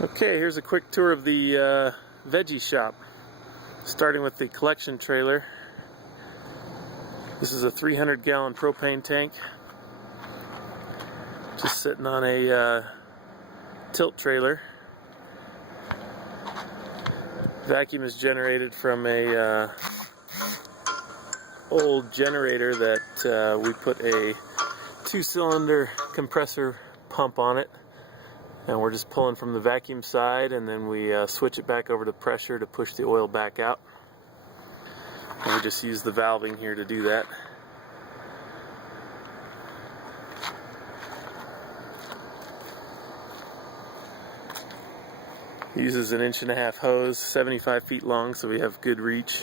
Okay, here's a quick tour of the veggie shop, starting with the collection trailer. This is a 300-gallon propane tank, just sitting on a tilt trailer. Vacuum is generated from a old generator that we put a 2-cylinder compressor pump on it. And we're just pulling from the vacuum side, and then we switch it back over to pressure to push the oil back out. And we just use the valving here to do that. It uses an 1.5-inch hose, 75 feet long, so we have good reach.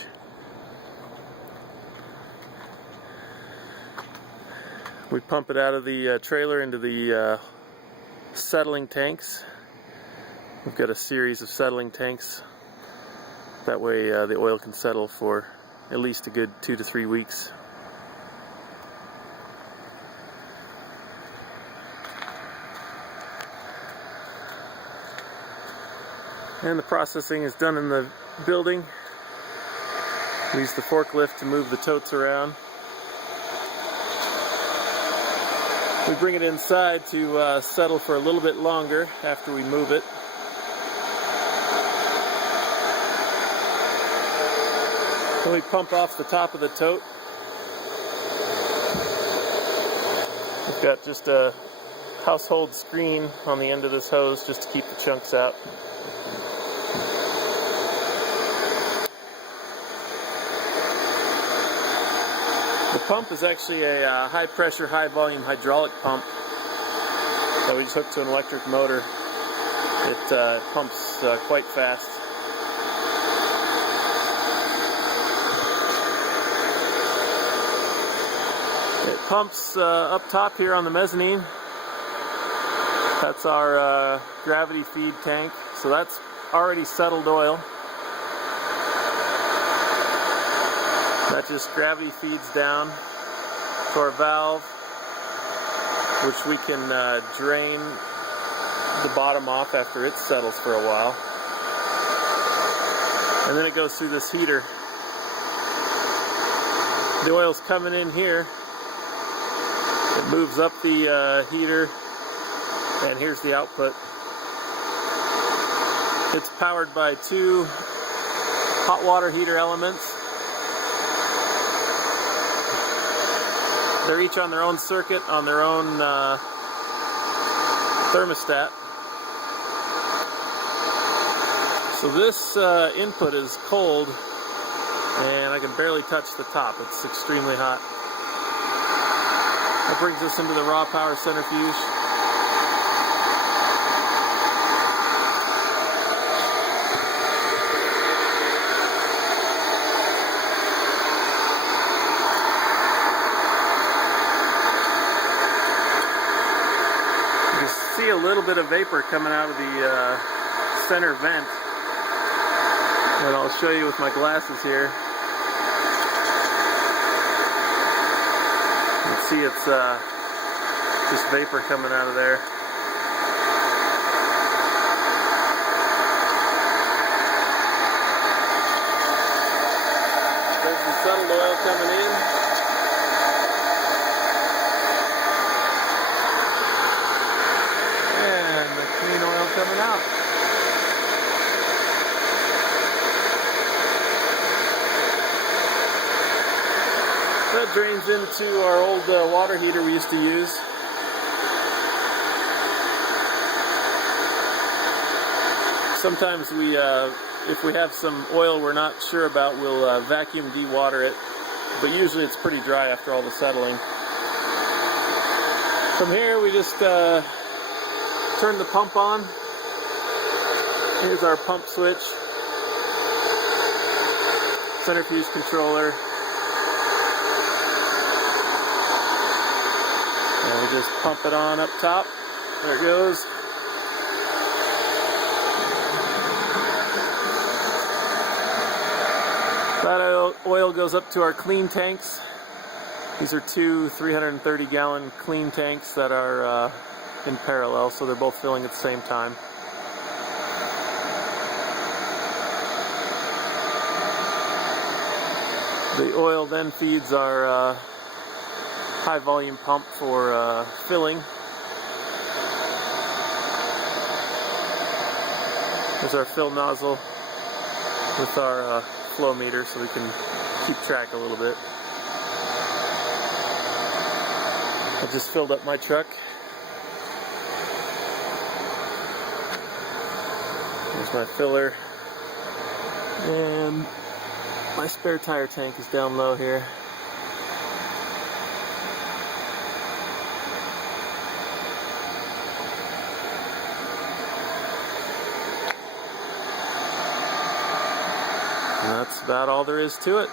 We pump it out of the trailer into the settling tanks. We've got a series of settling tanks. That way the oil can settle for at least a good 2 to 3 weeks. And the processing is done in the building. We use the forklift to move the totes around. We bring it inside to settle for a little bit longer after we move it. Then we pump off the top of the tote. We've got just a household screen on the end of this hose just to keep the chunks out. The pump is actually a high pressure, high volume hydraulic pump that we just hooked to an electric motor. It pumps quite fast. It pumps up top here on the mezzanine. That's our gravity feed tank, so that's already settled oil. That just gravity feeds down to our valve, which we can drain the bottom off after it settles for a while. And then it goes through this heater. The oil's coming in here. It moves up the heater, and here's the output. It's powered by 2 hot water heater elements. They're each on their own circuit, on their own thermostat. So this input is cold, and I can barely touch the top. It's extremely hot. That brings us into the raw power centrifuge. See a little bit of vapor coming out of the center vent, and I'll show you with my glasses here. You can see it's just vapor coming out of there. There's the settled oil coming in. Clean oil coming out. That drains into our old water heater we used to use. Sometimes we, if we have some oil we're not sure about, we'll vacuum dewater it, but usually it's pretty dry after all the settling. From here we just turn the pump on. Here's our pump switch, centrifuge controller, and we just pump it on up top. There it goes. That oil goes up to our clean tanks. These are 2 330-gallon clean tanks that are in parallel, so they're both filling at the same time. The oil then feeds our high volume pump for filling. There's our fill nozzle with our flow meter so we can keep track a little bit. I just filled up my truck. There's my filler. And my spare tire tank is down low here. And that's about all there is to it.